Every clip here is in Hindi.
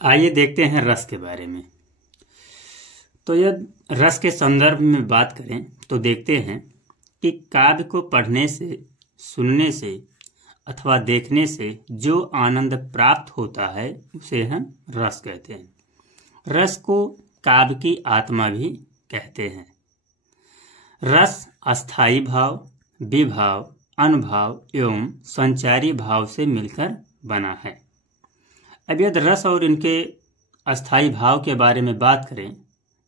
आइए देखते हैं रस के बारे में। तो यह रस के संदर्भ में बात करें तो देखते हैं कि काव्य को पढ़ने से, सुनने से अथवा देखने से जो आनंद प्राप्त होता है उसे हम रस कहते हैं। रस को काव्य की आत्मा भी कहते हैं। रस अस्थायी भाव, विभाव, अनुभाव एवं संचारी भाव से मिलकर बना है। अब यदि रस और इनके अस्थायी भाव के बारे में बात करें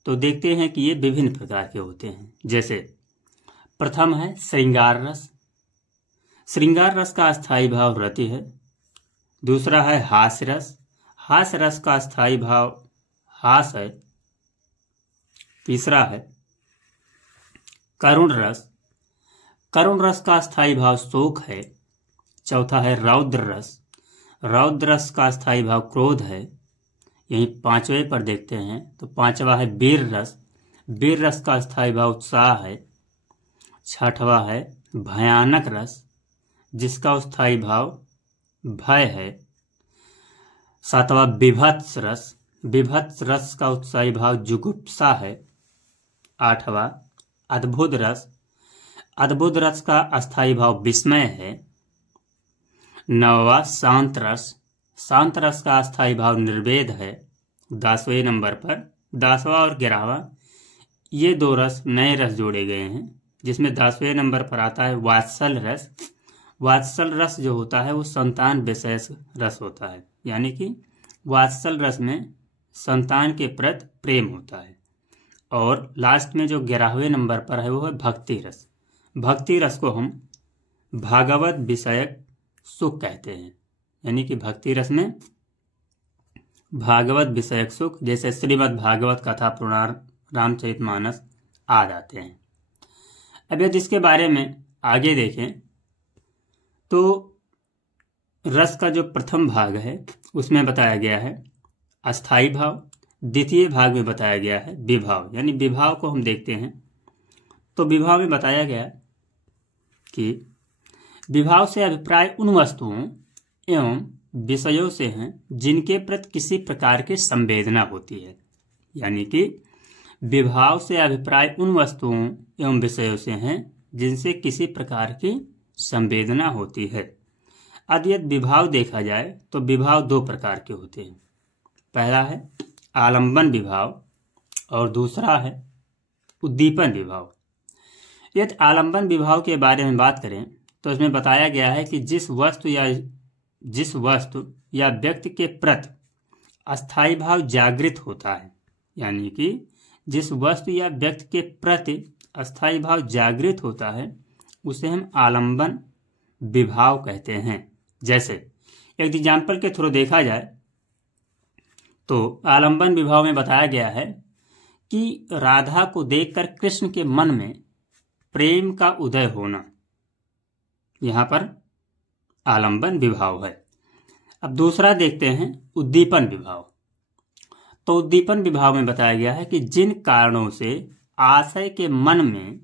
तो देखते हैं कि ये विभिन्न प्रकार के होते हैं। जैसे प्रथम है श्रृंगार रस। श्रृंगार रस का अस्थायी भाव रति है। दूसरा है हास्य रस। हास्य रस का अस्थायी भाव हास है। तीसरा है करुण रस। करुण रस का अस्थायी भाव शोक है। चौथा है रौद्र रस। रौद्र रस का अस्थायी भाव क्रोध है। यहीं पांचवें पर देखते हैं तो पांचवा है वीर रस। वीर रस का अस्थायी भाव उत्साह है। छठवा है भयानक रस जिसका अस्थायी भाव भय है। सातवां विभत्स रस। विभत्स रस का उत्साही भाव जुगुप्सा है। आठवां अद्भुत रस। अद्भुत रस का अस्थायी भाव विस्मय है। नौवां शांत रस। शांत रस का अस्थायी भाव निर्वेद है। 10वें नंबर पर 10वां और 11वां ये दो रस नए रस जोड़े गए हैं, जिसमें 10वें नंबर पर आता है वात्सल रस। वात्सल रस जो होता है वो संतान विषय रस होता है, यानी कि वात्सल रस में संतान के प्रति प्रेम होता है। और लास्ट में जो 11वें नंबर पर है वो है भक्ति रस। भक्ति रस को हम भागवत विषयक सुख कहते हैं, यानी कि भक्ति रस में भागवत विषयक सुख जैसे श्रीमद् भागवत कथा पुराण रामचरितमानस आ जाते हैं। अब यदि इसके बारे में आगे देखें तो रस का जो प्रथम भाग है उसमें बताया गया है अस्थायी भाव। द्वितीय भाग में बताया गया है विभाव, यानी विभाव को हम देखते हैं तो विभाव में बताया गया कि विभाव से अभिप्राय उन वस्तुओं एवं विषयों से हैं जिनके प्रति किसी प्रकार की संवेदना होती है। यानी कि विभाव से अभिप्राय उन वस्तुओं एवं विषयों से हैं जिनसे किसी प्रकार की संवेदना होती है। यदि विभाव देखा जाए तो विभाव दो प्रकार के होते हैं। पहला है आलंबन विभाव और दूसरा है उद्दीपन विभाव। यदि आलंबन विभाव के बारे में बात करें तो इसमें बताया गया है कि जिस वस्तु या व्यक्ति के प्रति अस्थायी भाव जागृत होता है, यानी कि जिस वस्तु या व्यक्ति के प्रति अस्थायी भाव जागृत होता है उसे हम आलंबन विभाव कहते हैं। जैसे एक एग्जाम्पल के थ्रू देखा जाए तो आलंबन विभाव में बताया गया है कि राधा को देखकर कृष्ण के मन में प्रेम का उदय होना, यहाँ पर आलंबन विभाव है। अब दूसरा देखते हैं उद्दीपन विभाव। तो उद्दीपन विभाव में बताया गया है कि जिन कारणों से आशय के मन में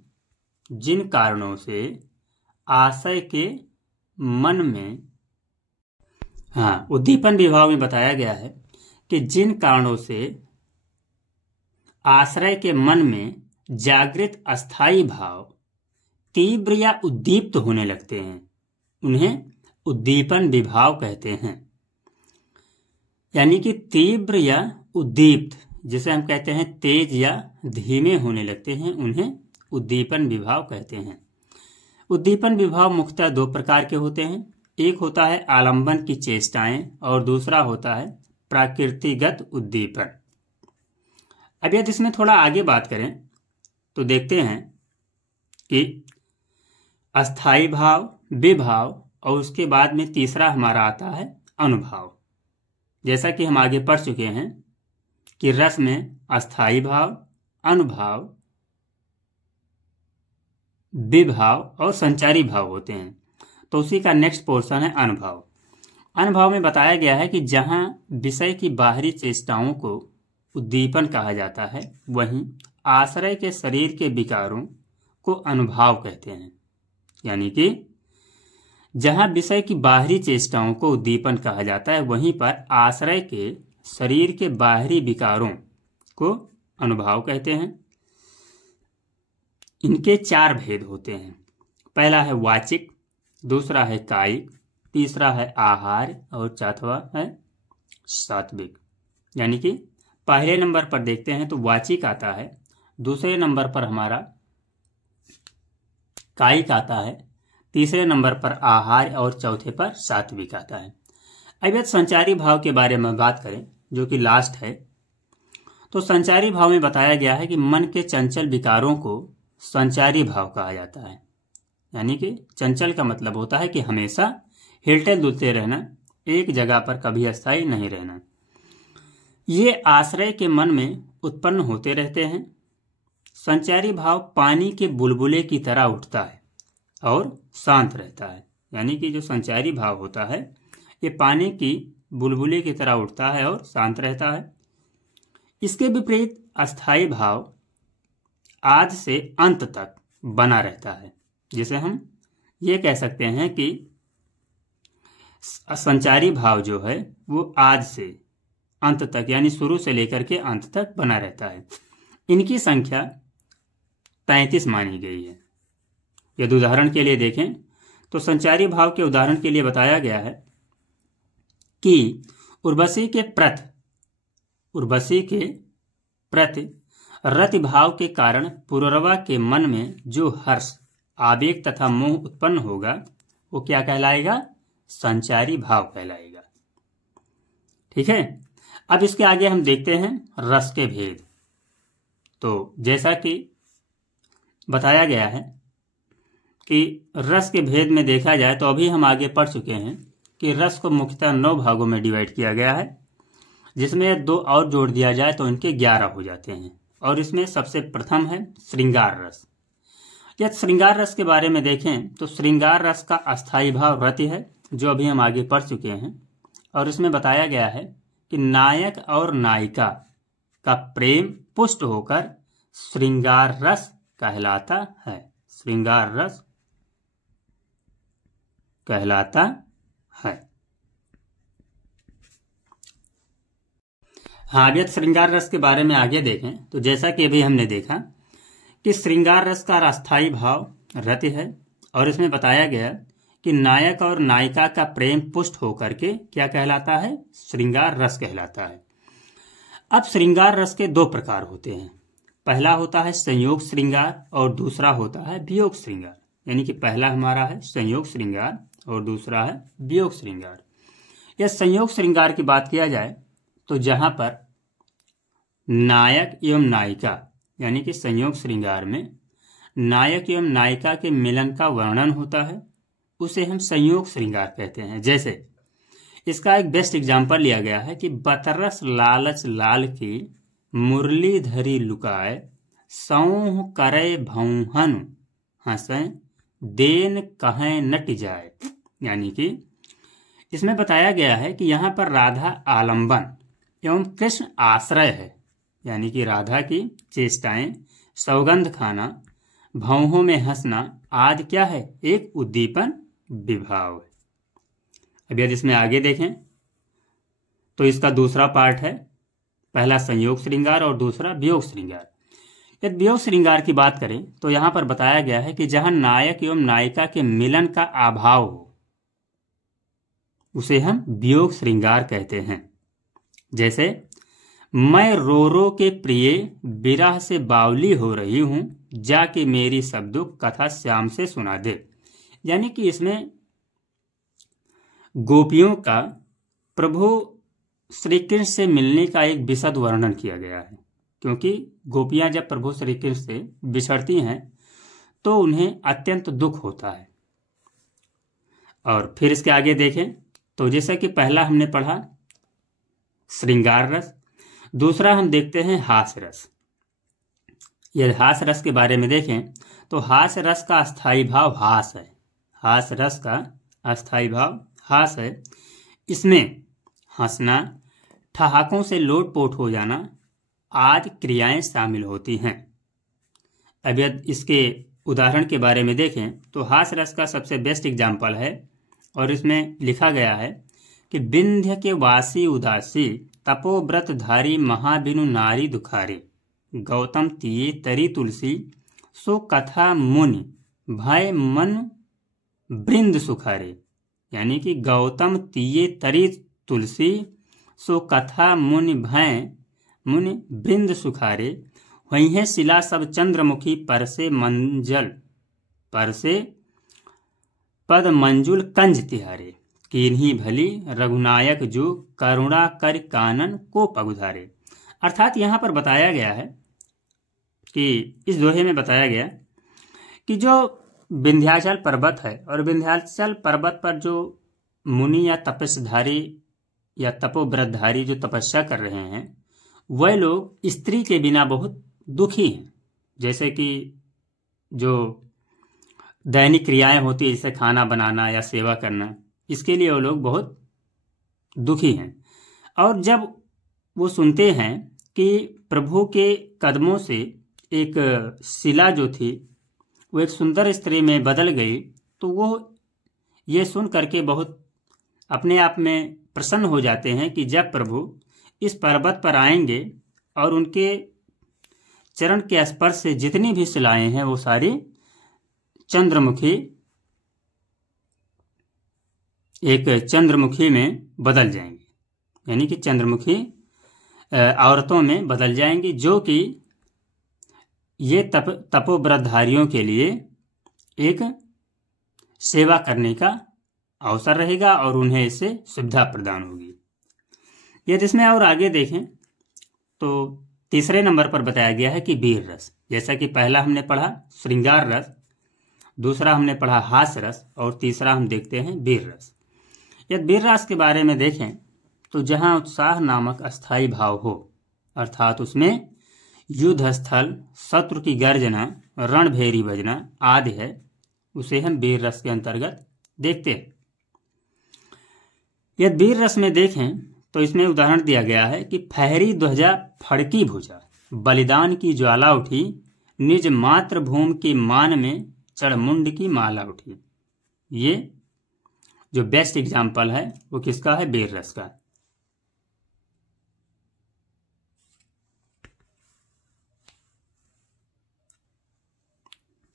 उद्दीपन विभाव में बताया गया है कि जिन कारणों से आश्रय के मन में जागृत अस्थायी भाव तीव्र या उद्दीप्त होने लगते हैं उन्हें उद्दीपन विभाव कहते हैं। यानी कि तीव्र या उद्दीप्त, जिसे हम कहते हैं तेज या धीमे होने लगते हैं, उन्हें उद्दीपन विभाव कहते हैं। उद्दीपन विभाव मुख्यतः दो प्रकार के होते हैं। एक होता है आलंबन की चेष्टाएं और दूसरा होता है प्राकृतिगत उद्दीपन। अब यदि इसमें थोड़ा आगे बात करें तो देखते हैं कि अस्थायी भाव, विभाव और उसके बाद में तीसरा हमारा आता है अनुभाव। जैसा कि हम आगे पढ़ चुके हैं कि रस में अस्थायी भाव, अनुभाव, विभाव और संचारी भाव होते हैं। तो उसी का नेक्स्ट पोर्शन है अनुभाव। अनुभाव में बताया गया है कि जहां विषय की बाहरी चेष्टाओं को उद्दीपन कहा जाता है, वहीं आश्रय के शरीर के विकारों को अनुभाव कहते हैं। यानी कि जहां विषय की बाहरी चेष्टाओं को उद्दीपन कहा जाता है, वहीं पर आश्रय के शरीर के बाहरी विकारों को अनुभाव कहते हैं। इनके 4 भेद होते हैं। पहला है वाचिक, दूसरा है कायिक, तीसरा है आहार और चौथा है सात्विक। यानी कि पहले नंबर पर देखते हैं तो वाचिक आता है, दूसरे नंबर पर हमारा कायिक आता है, तीसरे नंबर पर आहार और चौथे पर सात्विक आता है। अब यदि संचारी भाव के बारे में बात करें जो कि लास्ट है, तो संचारी भाव में बताया गया है कि मन के चंचल विकारों को संचारी भाव कहा जाता है। यानी कि चंचल का मतलब होता है कि हमेशा हिलते डुलते रहना, एक जगह पर कभी अस्थायी नहीं रहना। ये आश्रय के मन में उत्पन्न होते रहते हैं। संचारी भाव पानी के बुलबुले की तरह उठता है और शांत रहता है। यानी कि जो संचारी भाव होता है ये पानी की बुलबुले की तरह उठता है और शांत रहता है। इसके विपरीत अस्थायी भाव आदि से अंत तक बना रहता है। जिसे हम ये कह सकते हैं कि संचारी भाव जो है वो आदि से अंत तक यानी शुरू से लेकर के अंत तक बना रहता है। इनकी संख्या 33 मानी गई है। यदि उदाहरण के लिए देखें तो संचारी भाव के उदाहरण के लिए बताया गया है कि उर्वशी के प्रति रति भाव के कारण पुररवा के मन में जो हर्ष, आवेग तथा मोह उत्पन्न होगा वो क्या कहलाएगा? संचारी भाव कहलाएगा। ठीक है। अब इसके आगे हम देखते हैं रस के भेद। तो जैसा कि बताया गया है कि रस के भेद में देखा जाए तो अभी हम आगे पढ़ चुके हैं कि रस को मुख्यतः 9 भागों में डिवाइड किया गया है, जिसमें 2 और जोड़ दिया जाए तो इनके 11 हो जाते हैं। और इसमें सबसे प्रथम है श्रृंगार रस। यदि श्रृंगार रस के बारे में देखें तो श्रृंगार रस का अस्थायी भाव रति है, जो अभी हम आगे पढ़ चुके हैं। और इसमें बताया गया है कि नायक और नायिका का प्रेम पुष्ट होकर श्रृंगार रस कहलाता है। श्रृंगार रस कहलाता है। हाँ, यदि श्रृंगार रस के बारे में आगे देखें तो जैसा कि अभी हमने देखा कि श्रृंगार रस का अस्थायी भाव रति है। और इसमें बताया गया कि नायक और नायिका का प्रेम पुष्ट होकर के क्या कहलाता है? श्रृंगार रस कहलाता है। अब श्रृंगार रस के 2 प्रकार होते हैं। पहला होता है संयोग श्रृंगार और दूसरा होता है वियोग श्रृंगार। यानी कि पहला हमारा है संयोग श्रृंगार और दूसरा है वियोग श्रृंगार। यह संयोग श्रृंगार की बात किया जाए तो जहां पर नायक एवं नायिका यानी कि संयोग श्रृंगार में नायक एवं नायिका के मिलन का वर्णन होता है, उसे हम संयोग श्रृंगार कहते हैं। जैसे इसका एक बेस्ट एग्जाम्पल लिया गया है कि बतरस लालच लाल की मुरली धरी लुकाए, सौह करे भौहन हंसे देन कहें नट जाए। यानी कि इसमें बताया गया है कि यहाँ पर राधा आलंबन एवं कृष्ण आश्रय है। यानी कि राधा की चेष्टाएं, सौगंध खाना, भौहों में हंसना आदि क्या है? एक उद्दीपन विभाव है। अब यदि इसमें आगे देखें तो इसका दूसरा पार्ट है, पहला संयोग श्रृंगार और दूसरा वियोग श्रृंगार। यदि वियोग श्रृंगार की बात करें तो यहां पर बताया गया है कि जहां नायक एवं नायिका के मिलन का अभाव हो उसे हम वियोग श्रृंगार कहते हैं। जैसे मैं रो रो के प्रिय विरह से बावली हो रही हूं, जाके मेरी सब दुख कथा श्याम से सुना दे। यानी कि इसमें गोपियों का प्रभु श्री कृष्ण से मिलने का एक विशद वर्णन किया गया है, क्योंकि गोपियां जब प्रभु श्री कृष्ण से बिछड़ती हैं तो उन्हें अत्यंत दुख होता है। और फिर इसके आगे देखें तो जैसा कि पहला हमने पढ़ा श्रृंगार रस, दूसरा हम देखते हैं हास्य रस। यदि हास्य रस के बारे में देखें तो हास्य रस का अस्थायी भाव हास है। हास्य रस का अस्थायी भाव हास है। इसमें हंसना, ठहाकों से लोटपोट हो जाना आदि क्रियाएं शामिल होती हैं। अब यदि इसके उदाहरण के बारे में देखें तो हास्य रस का सबसे बेस्ट एग्जाम्पल है और इसमें लिखा गया है कि विंध्य के वासी उदासी तपोव्रत धारी महाबिनु नारी दुखारे गौतम तिये तरी तुलसी सो कथा मुनि भय मन बृंद सुखारे। यानी कि गौतम तिये तरी तुलसी सो कथा मुनि भय मुनि बृंद सुखारे। वही है शिला सब चंद्रमुखी परसे मंजल परसे पद मंजुल कंज तिहारे। किन्हीं भली रघुनायक जो करुणा कर कानन को पगुधारे। अर्थात यहाँ पर बताया गया है कि इस दोहे में बताया गया कि जो विंध्याचल पर्वत है और विंध्याचल पर्वत पर जो मुनि या तपस्धारी या तपोव्रतधारी जो तपस्या कर रहे हैं वह लोग स्त्री के बिना बहुत दुखी हैं। जैसे कि जो दैनिक क्रियाएं होती है जैसे खाना बनाना या सेवा करना, इसके लिए वो लोग बहुत दुखी हैं। और जब वो सुनते हैं कि प्रभु के कदमों से एक शिला जो थी वो एक सुंदर स्त्री में बदल गई, तो वो ये सुन करके बहुत अपने आप में प्रसन्न हो जाते हैं कि जब प्रभु इस पर्वत पर आएंगे और उनके चरण के स्पर्श से जितनी भी शिलाएं हैं वो सारी चंद्रमुखी एक चंद्रमुखी में बदल जाएंगी। यानी कि चंद्रमुखी औरतों में बदल जाएंगी, जो कि ये तपोव्रतधारियों के लिए एक सेवा करने का अवसर रहेगा और उन्हें इससे सुविधा प्रदान होगी। यदि इसमें और आगे देखें तो तीसरे नंबर पर बताया गया है कि वीर रस। जैसा कि पहला हमने पढ़ा श्रृंगार रस, दूसरा हमने पढ़ा हास्य रस और तीसरा हम देखते हैं वीर रस। यदि वीर रस के बारे में देखें तो जहां उत्साह नामक अस्थायी भाव हो, अर्थात उसमें युद्ध स्थल, शत्रु की गर्जना, रणभेरी बजना आदि है, उसे हम वीर रस के अंतर्गत देखते हैं। यदि वीर रस में देखें तो इसमें उदाहरण दिया गया है कि फहरी ध्वजा फड़की भुजा, बलिदान की ज्वाला उठी, निज मातृभूमि के मान में चढ़मुंड की माला उठी। ये जो बेस्ट एग्जाम्पल है वो किसका है? वीर रस का।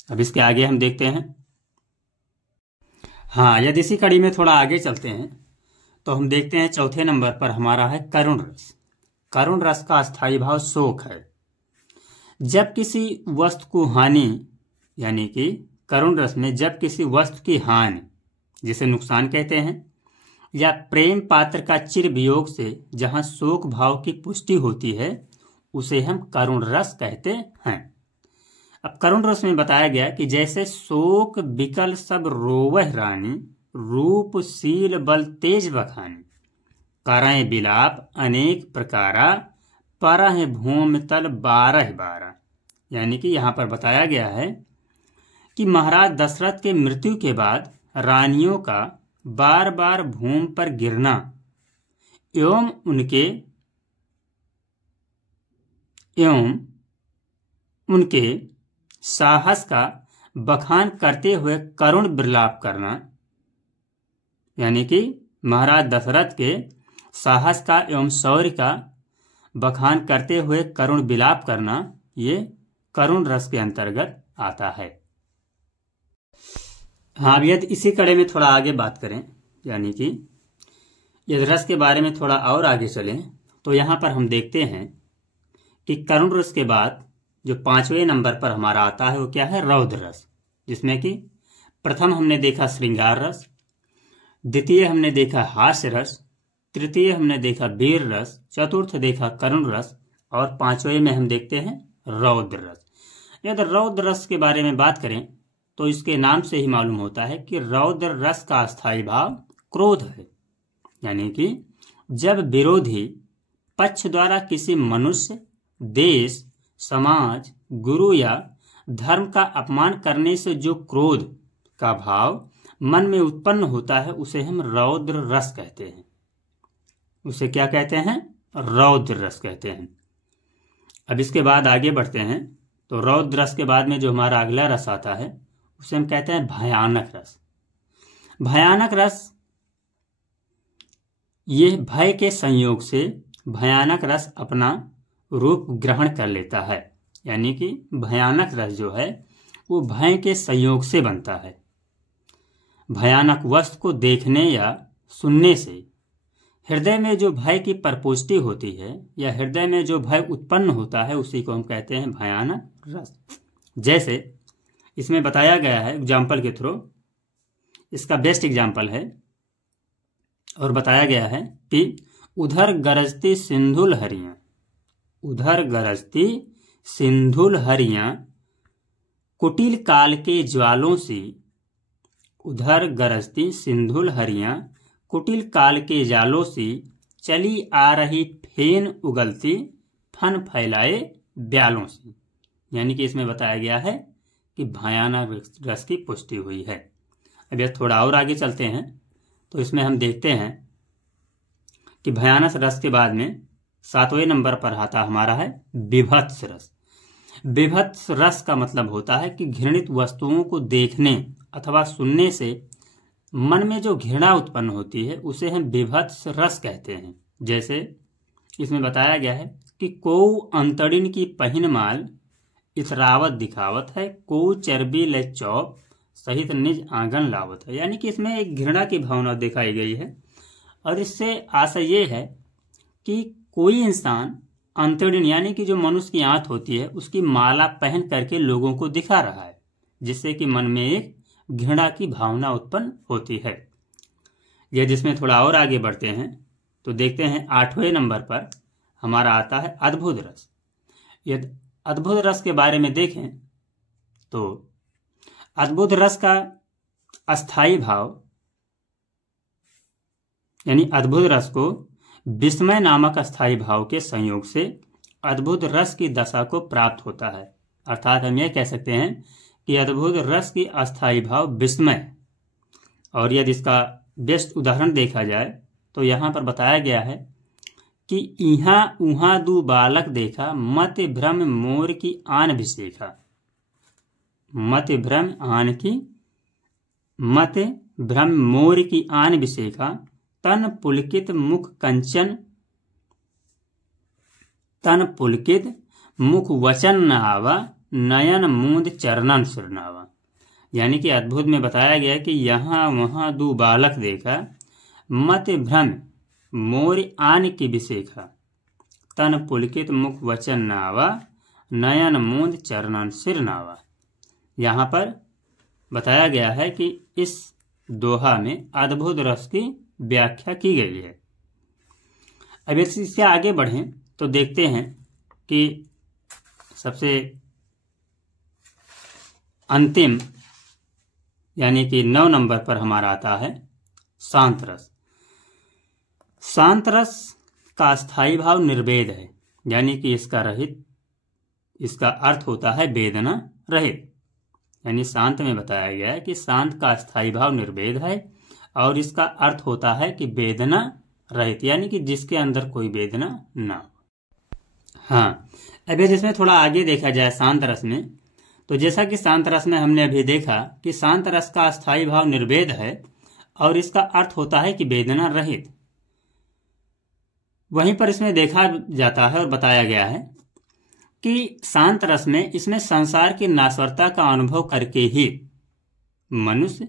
अब इसके आगे हम देखते हैं। हाँ, यदि इसी कड़ी में थोड़ा आगे चलते हैं तो हम देखते हैं चौथे नंबर पर हमारा है करुण रस। करुण रस का स्थायी भाव शोक है। जब किसी वस्तु को हानि, यानी कि करुण रस में जब किसी वस्तु की हानि, जिसे नुकसान कहते हैं, या प्रेम पात्र का चिर वियोग से जहां शोक भाव की पुष्टि होती है, उसे हम करुण रस कहते हैं। अब करुण रस में बताया गया कि जैसे शोक विकल सब रोवह रानी, रूप शील बल तेज बखानी, करय बिलाप अनेक प्रकारा, परह भूमि तल 12 यानी कि यहाँ पर बताया गया है कि महाराज दशरथ के मृत्यु के बाद रानियों का बार बार भूमि पर गिरना एवं उनके साहस का बखान करते हुए करुण विलाप करना, यानी कि महाराज दशरथ के साहस का एवं शौर्य का बखान करते हुए करुण विलाप करना, ये करुण रस के अंतर्गत आता है। हाँ, अब यदि इसी कड़े में थोड़ा आगे बात करें, यानी कि यदि रस के बारे में थोड़ा और आगे चलें तो यहाँ पर हम देखते हैं कि करुण रस के बाद जो 5वें नंबर पर हमारा आता है वो क्या है? रौद्र रस। जिसमें कि प्रथम हमने देखा श्रृंगार रस, द्वितीय हमने देखा हास्य रस, तृतीय हमने देखा वीर रस, चतुर्थ देखा करुण रस और 5वें में हम देखते हैं रौद्र रस। यदि रौद्र रस के बारे में बात करें तो इसके नाम से ही मालूम होता है कि रौद्र रस का स्थायी भाव क्रोध है। यानी कि जब विरोधी पक्ष द्वारा किसी मनुष्य, देश, समाज, गुरु या धर्म का अपमान करने से जो क्रोध का भाव मन में उत्पन्न होता है, उसे हम रौद्र रस कहते हैं। उसे क्या कहते हैं? रौद्र रस कहते हैं। अब इसके बाद आगे बढ़ते हैं तो रौद्र रस के बाद में जो हमारा अगला रस आता है उसे हम कहते हैं भयानक रस। भयानक रस ये भय के संयोग से भयानक रस अपना रूप ग्रहण कर लेता है। यानी कि भयानक रस जो है वो भय के संयोग से बनता है। भयानक वस्तु को देखने या सुनने से हृदय में जो भय की प्रपुष्टि होती है या हृदय में जो भय उत्पन्न होता है उसी को हम कहते हैं भयानक रस। जैसे इसमें बताया गया है एग्जाम्पल के थ्रू, इसका बेस्ट एग्जाम्पल है और बताया गया है कि उधर गरजती सिंधुल हरियां, उधर गरजती सिंधुल हरियां कुटिल काल के ज्वालों से, उधर गरजती सिंधुल हरियां कुटिल काल के जालों से चली आ रही फेन उगलती फन फैलाए ब्यालों से। यानी कि इसमें बताया गया है कि भयानक रस की पुष्टि हुई है। अब यह थोड़ा और आगे चलते हैं तो इसमें हम देखते हैं कि भयानक रस के बाद में 7वें नंबर पर आता हमारा है बीभत्स रस। बीभत्स रस का मतलब होता है कि घृणित वस्तुओं को देखने अथवा सुनने से मन में जो घृणा उत्पन्न होती है उसे हम बीभत्स रस कहते हैं। जैसे इसमें बताया गया है कि कोऊ अंतड़िन की पहिन माल इतरावत दिखावत है, कोऊ चर्बी ले चौप सहित निज आंगन लावत है। यानी कि इसमें एक घृणा की भावना दिखाई गई है और इससे आशय ये है कि कोई इंसान अंतड़िन यानी कि जो मनुष्य की आंत होती है उसकी माला पहन करके लोगों को दिखा रहा है, जिससे कि मन में एक घृणा की भावना उत्पन्न होती है। यह जिसमें थोड़ा और आगे बढ़ते हैं तो देखते हैं 8वें नंबर पर हमारा आता है अद्भुत रस। यदि अद्भुत रस के बारे में देखें तो अद्भुत रस का अस्थाई भाव यानी अद्भुत रस को विस्मय नामक अस्थाई भाव के संयोग से अद्भुत रस की दशा को प्राप्त होता है। अर्थात हम यह कह सकते हैं कि अद्भुत रस की अस्थाई भाव विस्मय। और यदि इसका बेस्ट उदाहरण देखा जाए तो यहाँ पर बताया गया है कि इहाँ उहाँ दू बालक देखा, मत भ्रम मोर की आन भिसेखा। मत भ्रम मोर की आन भिसेखा, तन पुलकित मुख कंचन, तन पुलकित मुख वचन न आवा, नयन मूंद चरणन सिरनावा। यानी कि अद्भुत में बताया गया कि यहाँ वहाँ दो बालक देखा, मत भ्रम मोर आन की विसेखा, तन पुलकित मुख वचन न आवा, नयन मूंद चरणन सिरनावा। यहाँ पर बताया गया है कि इस दोहा में अद्भुत रस की व्याख्या की गई है। अब इससे आगे बढ़ें तो देखते हैं कि सबसे अंतिम यानी कि 9 नंबर पर हमारा आता है शांत रस। शांत रस का स्थायी भाव निर्वेद है, यानी कि इसका रहित, इसका अर्थ होता है वेदना रहित। यानी शांत में बताया गया है कि शांत का स्थायी भाव निर्वेद है और इसका अर्थ होता है कि वेदना रहित, यानी कि जिसके अंदर कोई वेदना ना हो। हाँ, अभी जिसमें थोड़ा आगे देखा जाए शांत रस में, तो जैसा कि शांत रस में हमने अभी देखा कि शांत रस का स्थायी भाव निर्वेद है और इसका अर्थ होता है कि वेदना रहित। वहीं पर इसमें देखा जाता है और बताया गया है कि शांत रस में इसमें संसार की नाश्वरता का अनुभव करके ही मनुष्य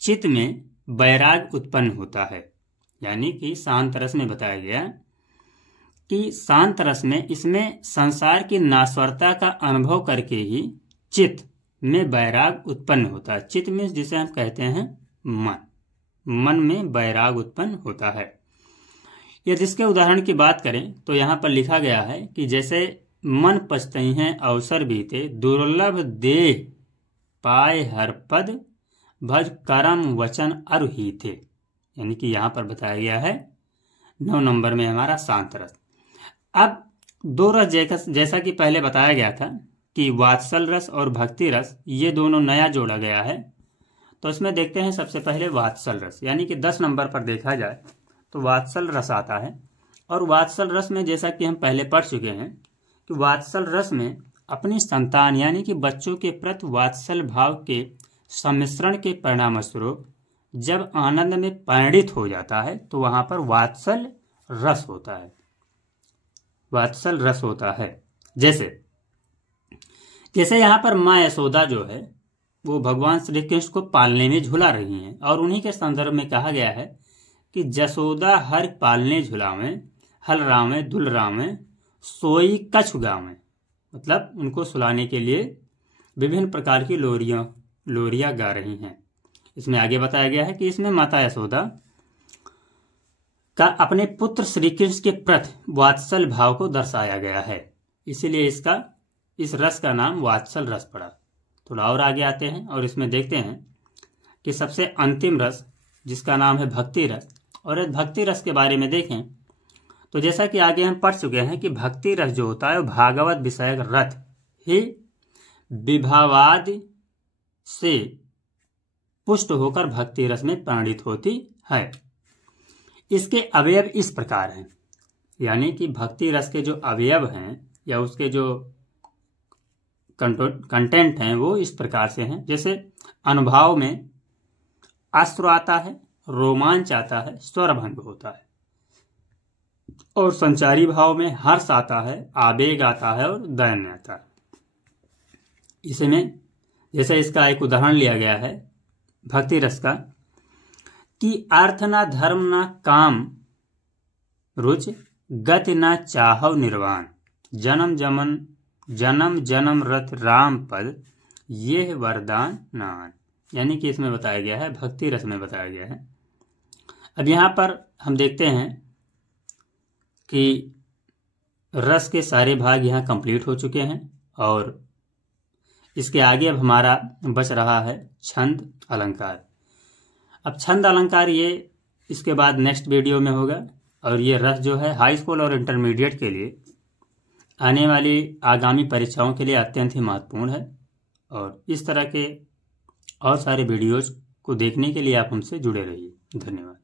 चित्त में वैराग उत्पन्न होता है। यानी कि शांत रस में बताया गया कि शांत रस में इसमें संसार की नाश्वरता का अनुभव करके ही चित्त में वैराग उत्पन्न होता है। चित्त में जिसे हम कहते हैं मन में वैराग उत्पन्न होता है। यदि इसके उदाहरण की बात करें तो यहाँ पर लिखा गया है कि जैसे मन पछतई हैं अवसर बीते, दुर्लभ देह पाए हर पद, भज करम वचन अरुही थे। यानी कि यहाँ पर बताया गया है 9 नंबर में हमारा शांत रस। अब 2 रस जैसा कि पहले बताया गया था कि वात्सल रस और भक्ति रस ये दोनों नया जोड़ा गया है। तो इसमें देखते हैं सबसे पहले वात्सल रस, यानी कि 10 नंबर पर देखा जाए तो वात्सल रस आता है। और वात्सल रस में जैसा कि हम पहले पढ़ चुके हैं कि वात्सल रस में अपनी संतान यानी कि बच्चों के प्रति वात्सल भाव के सम्मिश्रण के परिणाम स्वरूप जब आनंद में परिणित हो जाता है तो वहां पर वात्सल रस होता है, वात्सल रस होता है। जैसे यहाँ पर माँ यशोदा जो है वो भगवान श्री कृष्ण को पालने में झुला रही हैं, और उन्हीं के संदर्भ में कहा गया है कि जसोदा हर पालने झुलावे, हल रामे दुल रामे, सोई कछु गावे। मतलब उनको सुलाने के लिए विभिन्न प्रकार की लोरियां गा रही हैं। इसमें आगे बताया गया है कि इसमें माता यशोदा का अपने पुत्र श्री कृष्ण के प्रति वात्सल भाव को दर्शाया गया है, इसीलिए इस रस का नाम वात्सल रस पड़ा। थोड़ा और आगे आते हैं और इसमें देखते हैं कि सबसे अंतिम रस जिसका नाम है भक्ति रस। और इस भक्ति रस के बारे में देखें तो जैसा कि आगे हम पढ़ चुके हैं कि भक्ति रस जो होता है वो भागवत विषयक रथ ही विभावाद से पुष्ट होकर भक्ति रस में परिणित होती है। इसके अवयव इस प्रकार हैं, यानी कि भक्ति रस के जो अवयव हैं या उसके जो कंटेंट हैं वो इस प्रकार से हैं। जैसे अनुभाव में अश्रु आता है, रोमांच आता है, स्वरभंग होता है, और संचारी भाव में हर्ष आता है, आवेग आता है और दैन्य आता है। इसमें जैसे इसका एक उदाहरण लिया गया है भक्ति रस का कि अर्थ ना धर्म ना काम रुच, गति ना चाहव निर्वाण, जन्म जन्म रथ राम पद, ये वरदान नान। यानी कि इसमें बताया गया है, भक्ति रस में बताया गया है। अब यहाँ पर हम देखते हैं कि रस के सारे भाग यहाँ कंप्लीट हो चुके हैं, और इसके आगे अब हमारा बच रहा है छंद अलंकार। अब छंद अलंकार ये इसके बाद नेक्स्ट वीडियो में होगा, और ये रस जो है हाई स्कूल और इंटरमीडिएट के लिए आने वाली आगामी परीक्षाओं के लिए अत्यंत ही महत्वपूर्ण है। और इस तरह के और सारे वीडियोज को देखने के लिए आप हमसे जुड़े रहिए। धन्यवाद।